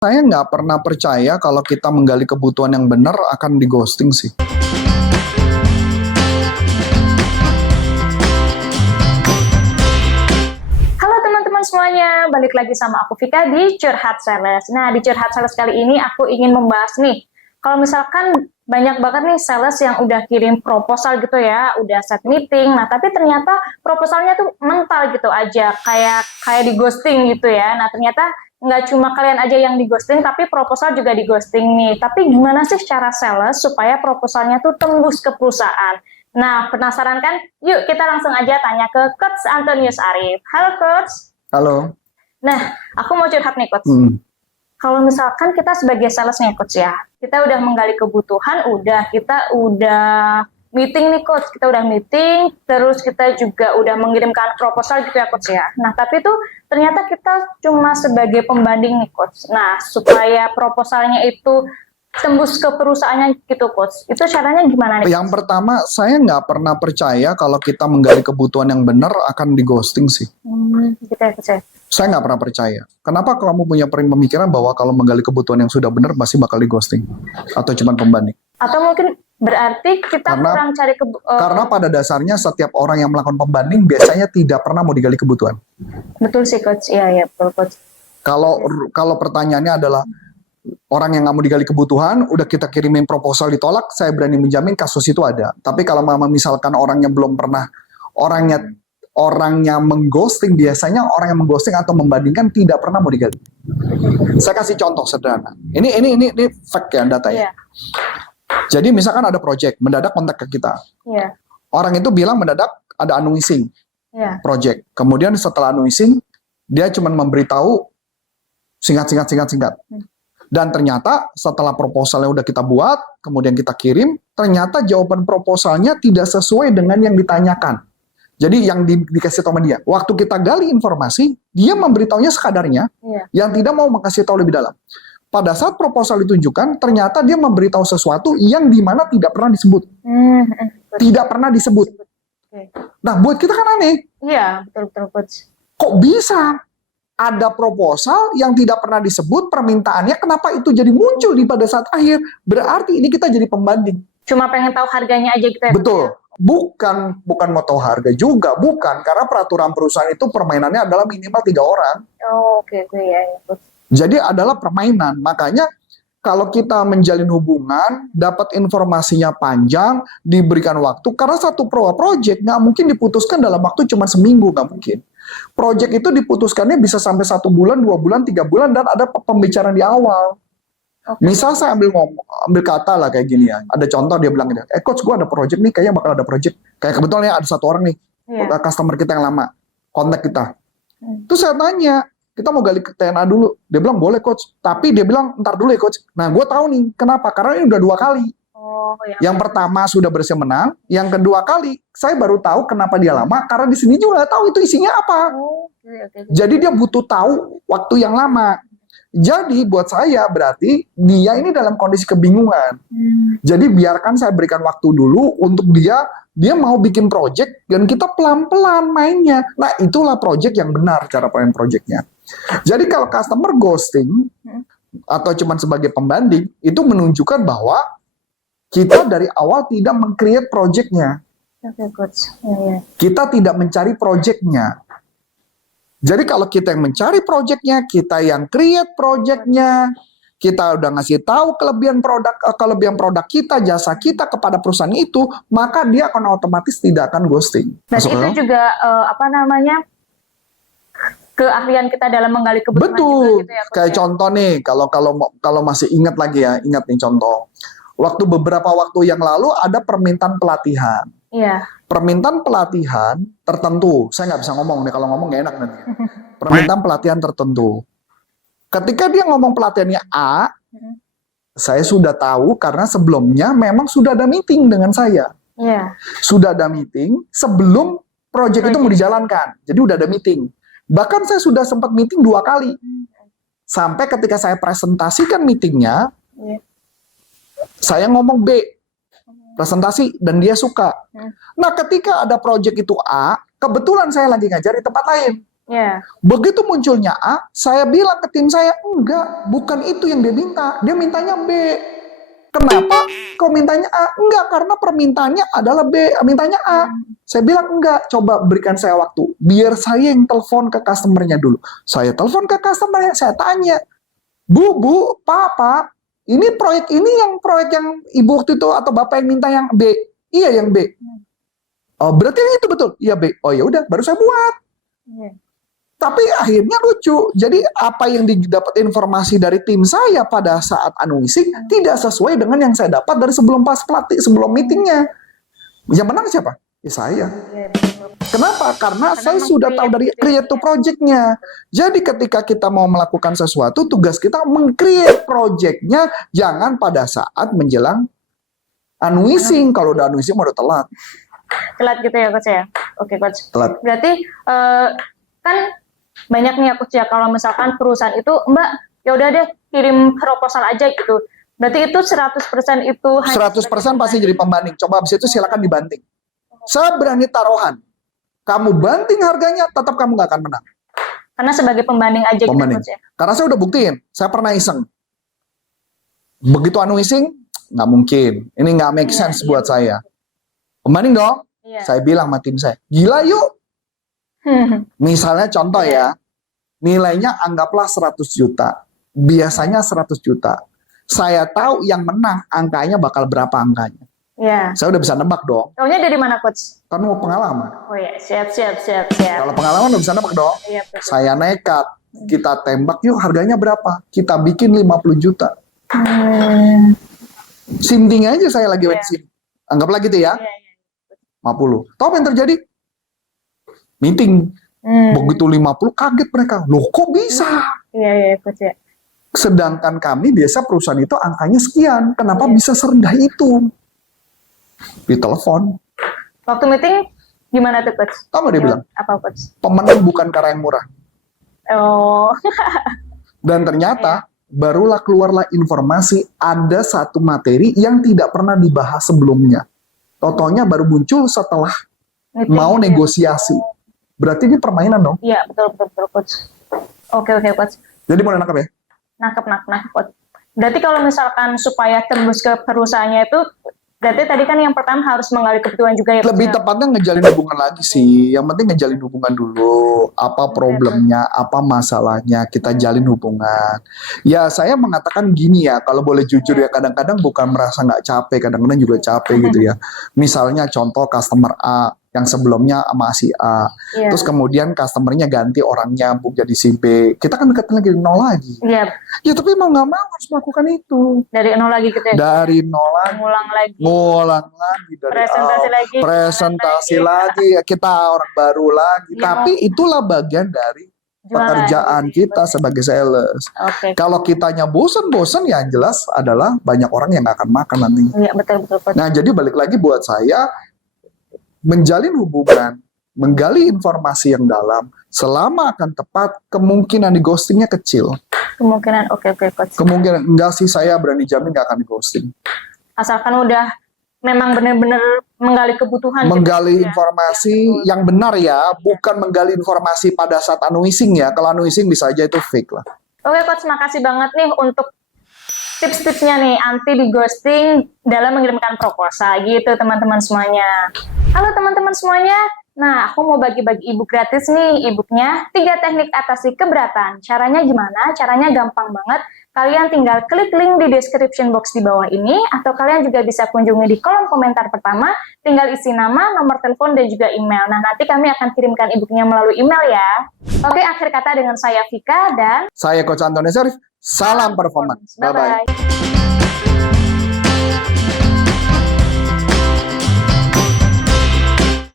Saya nggak pernah percaya kalau kita menggali kebutuhan yang benar akan di ghosting sih. Halo teman-teman semuanya, balik lagi sama aku Vika di Curhat Sales. Nah, di Curhat Sales kali ini aku ingin membahas nih, kalau misalkan banyak banget nih sales yang udah kirim proposal gitu ya, udah set meeting, nah tapi ternyata proposalnya tuh mental gitu aja, kayak di ghosting gitu ya. Nah, ternyata nggak cuma kalian aja yang di ghosting, tapi proposal juga di ghosting nih. Tapi gimana sih cara sales supaya proposalnya tuh tembus ke perusahaan? Nah, penasaran kan? Yuk kita langsung aja tanya ke Coach Antonius Arif. Halo Coach. Halo. Nah, aku mau curhat nih Coach. Kalau misalkan kita sebagai sales nih Coach ya, kita udah menggali kebutuhan, kita udah meeting nih Coach, kita udah meeting, terus kita juga udah mengirimkan proposal gitu ya Coach ya. Nah, tapi tuh ternyata kita cuma sebagai pembanding nih Coach. Nah, supaya proposalnya itu tembus ke perusahaannya gitu Coach, itu caranya gimana nih? Yang pertama, saya nggak pernah percaya kalau kita menggali kebutuhan yang benar akan di ghosting sih. Gitu ya Coach ya. Saya nggak pernah percaya. Kenapa kamu punya pemikiran bahwa kalau menggali kebutuhan yang sudah benar pasti bakal di ghosting? Atau cuma pembanding? Atau mungkin berarti kita kurang cari karena pada dasarnya setiap orang yang melakukan pembanding biasanya tidak pernah mau digali kebutuhan. Betul sih Coach, iya betul Coach. Kalau pertanyaannya adalah orang yang nggak mau digali kebutuhan, udah kita kirimin proposal ditolak, saya berani menjamin kasus itu ada. Tapi kalau misalkan orangnya belum pernah, orangnya mengghosting, biasanya orang yang mengghosting atau membandingkan tidak pernah mau digali. Saya kasih contoh sederhana. Ini fact ya, data ya. Jadi misalkan ada project, mendadak kontak ke kita. Orang itu bilang mendadak ada unwissing project. Kemudian setelah unwissing, dia cuma memberitahu singkat. Dan ternyata setelah proposalnya udah kita buat, kemudian kita kirim, ternyata jawaban proposalnya tidak sesuai dengan yang ditanyakan. Jadi yang dikasih tahu sama dia. Waktu kita gali informasi, dia memberitahunya sekadarnya, yang tidak mau kasih tahu lebih dalam. Pada saat proposal ditunjukkan, ternyata dia memberitahu sesuatu yang dimana tidak pernah disebut. Tidak pernah disebut. Nah, buat kita kan aneh. Iya, betul Coach. Kok bisa ada proposal yang tidak pernah disebut permintaannya, kenapa itu jadi muncul di pada saat akhir? Berarti ini kita jadi pembanding. Cuma pengen tahu harganya aja gitu ya? Betul. Bukan mau tahu harga juga, bukan. Karena peraturan perusahaan itu permainannya adalah minimal 3 orang. Oh, oke, ya. Jadi adalah permainan. Makanya kalau kita menjalin hubungan, dapat informasinya panjang, diberikan waktu, karena satu project nggak mungkin diputuskan dalam waktu cuma seminggu, nggak mungkin. Project itu diputuskannya bisa sampai 1 bulan, 2 bulan, 3 bulan, dan ada pembicaraan di awal. Misal saya ambil kata lah kayak gini ya. Ada contoh dia bilang gini, Coach gue ada project nih, kayaknya bakal ada project. Kayak kebetulan ya ada satu orang nih, customer kita yang lama, kontak kita. Terus saya tanya, kita mau gali ke TNA dulu. Dia bilang boleh Coach, tapi dia bilang ntar dulu ya Coach. Nah gue tahu nih, kenapa? Karena ini udah 2 kali. Yang pertama sudah berhasil menang, yang kedua kali saya baru tahu kenapa dia lama, karena di sini juga nggak tahu itu isinya apa. Jadi dia butuh tahu waktu yang lama. Jadi buat saya berarti dia ini dalam kondisi kebingungan. Jadi biarkan saya berikan waktu dulu untuk dia mau bikin project dan kita pelan-pelan mainnya. Nah itulah project yang benar cara main projectnya. Jadi kalau customer ghosting atau cuma sebagai pembanding itu menunjukkan bahwa kita dari awal tidak meng-create project-nya. Kita tidak mencari project-nya. Jadi kalau kita yang mencari project-nya, kita yang create project-nya, kita udah ngasih tahu kelebihan produk kita, jasa kita kepada perusahaan itu, maka dia akan otomatis tidak akan ghosting. Dan itu juga keahlian kita dalam menggali kebutuhan. Betul. Gitu ya, kayak contoh nih, kalau masih ingat lagi ya, ingat nih contoh. Beberapa waktu yang lalu ada permintaan pelatihan. Permintaan pelatihan tertentu. Saya nggak bisa ngomong nih, kalau ngomong nggak enak nanti. Permintaan pelatihan tertentu. Ketika dia ngomong pelatihannya A, saya sudah tahu karena sebelumnya memang sudah ada meeting dengan saya. Sudah ada meeting sebelum proyek itu mau dijalankan. Jadi udah ada meeting. Bahkan saya sudah sempat meeting 2 kali. Sampai ketika saya presentasikan meetingnya, saya ngomong B, presentasi, dan dia suka. Nah, ketika ada project itu A, kebetulan saya lagi ngajar di tempat lain. Ya. Begitu munculnya A, saya bilang ke tim saya, enggak, bukan itu yang dia minta. Dia mintanya B. Kenapa kau mintanya A? Enggak, karena permintaannya adalah B, mintanya A. Saya bilang enggak, coba berikan saya waktu. Biar saya yang telepon ke customer-nya dulu. Saya telepon ke customer-nya, saya tanya, Bu, Pak, ini proyek yang Ibu waktu itu atau Bapak yang minta yang B. Iya, yang B. Oh, berarti yang itu betul? Iya, B. Oh, ya udah, baru saya buat. Tapi akhirnya lucu. Jadi apa yang didapat informasi dari tim saya pada saat unwissing tidak sesuai dengan yang saya dapat dari sebelum sebelum meetingnya. Yang menang siapa? Ya saya. Kenapa? Karena saya sudah tahu dari create to project-nya. Jadi ketika kita mau melakukan sesuatu, tugas kita meng-create project-nya, jangan pada saat menjelang unwissing. Kalau udah unwissing udah telat. Telat gitu ya, Coach ya? Oke, Coach. Telat. Berarti kan banyak nih ya, Coach ya, kalau misalkan perusahaan itu, Mbak, ya udah deh kirim proposal aja gitu. Berarti itu 100% itu 100% pasti jadi pembanding. Coba habis itu silakan dibanting. Saya berani taruhan. Kamu banting harganya, tetap kamu nggak akan menang. Karena sebagai pembanding aja Pembanding. gitu, Coach ya? Karena saya udah buktiin. Saya pernah iseng. Begitu unwissing, nggak mungkin. Ini nggak make sense buat saya. Pembanding dong. Iya. Saya bilang sama tim saya, gila yuk. Misalnya contoh ya, nilainya anggaplah 100 juta. Biasanya 100 juta. Saya tahu yang menang angkanya bakal berapa angkanya. Iya. Saya udah bisa nebak dong. Taunya dari mana, Coach? Kan mau pengalaman. Oh ya, siap. Kalau pengalaman udah bisa nebak dong. Iya, betul. Saya nekat. Kita tembak yuk harganya berapa? Kita bikin 50 juta. Sinting aja saya lagi wait sim. Anggaplah gitu ya. Iya. 50. Tahu apa yang terjadi? Meeting. Begitu 50 kaget mereka. Loh kok bisa? Iya, Coach ya. Sedangkan kami biasa perusahaan itu angkanya sekian. Kenapa bisa serendah itu? Ditelepon. Waktu meeting gimana tuh, Coach? Tahu nggak dia bilang? Apa, Coach? Pemenang bukan karena yang murah. Oh. Dan ternyata barulah keluarlah informasi ada satu materi yang tidak pernah dibahas sebelumnya. Totonya baru muncul setelah Meeting, mau ya. negosiasi. Berarti ini permainan dong. Iya, betul, Coach. Oke, Coach. Jadi mau nangkap ya? Nangkep, Coach. Berarti kalau misalkan supaya tembus ke perusahaannya itu, berarti tadi kan yang pertama harus menggali kebutuhan juga ya, Coach, Lebih ya? tepatnya ngejalin hubungan lagi sih. Yang penting ngejalin hubungan dulu. Apa problemnya, apa masalahnya, kita jalin hubungan. Ya saya mengatakan gini ya, kalau boleh jujur ya, kadang-kadang bukan merasa nggak capek, kadang-kadang juga capek gitu ya. Misalnya contoh customer A, yang sebelumnya sama si A. Iya. Terus kemudian customernya ganti orangnya jadi si B. Kita kan deketin lagi nol lagi. Iya, Ya tapi mau nggak mau harus melakukan itu. dari nol lagi gitu ya. Dari nol lagi. Ngulang lagi. Dari Presentasi awal. lagi. Presentasi lagi. Ya, kita orang baru lagi. Iya. Tapi itulah bagian dari pekerjaan kita sebagai sales. Oke. Kalau kitanya bosen-bosen ya yang jelas adalah banyak orang yang nggak akan makan nanti. Iya, betul, Coach. Nah jadi balik lagi buat saya, menjalin hubungan, menggali informasi yang dalam, selama akan tepat, kemungkinan di ghostingnya kecil. Kemungkinan, oke, Coach. Kemungkinan, enggak sih saya berani jamin nggak akan di ghosting. Asalkan udah memang benar-benar menggali kebutuhan. Menggali gitu, informasi ya. yang benar ya, bukan menggali informasi pada saat unwissing ya. Kalau unwissing bisa aja itu fake lah. Oke, Coach, makasih banget nih untuk tips-tipsnya nih anti di ghosting dalam mengirimkan proposal gitu teman-teman semuanya. Halo teman-teman semuanya. Nah, aku mau bagi-bagi ebook gratis nih, ebooknya 3 teknik atasi keberatan. Caranya gimana? Caranya gampang banget. Kalian tinggal klik link di description box di bawah ini, atau kalian juga bisa kunjungi di kolom komentar pertama, tinggal isi nama, nomor telepon, dan juga email. Nah, nanti kami akan kirimkan ebooknya melalui email ya. Oke, akhir kata dengan saya Vika dan Saya Coach Antoni Syarif, salam performance. Bye-bye. Bye-bye.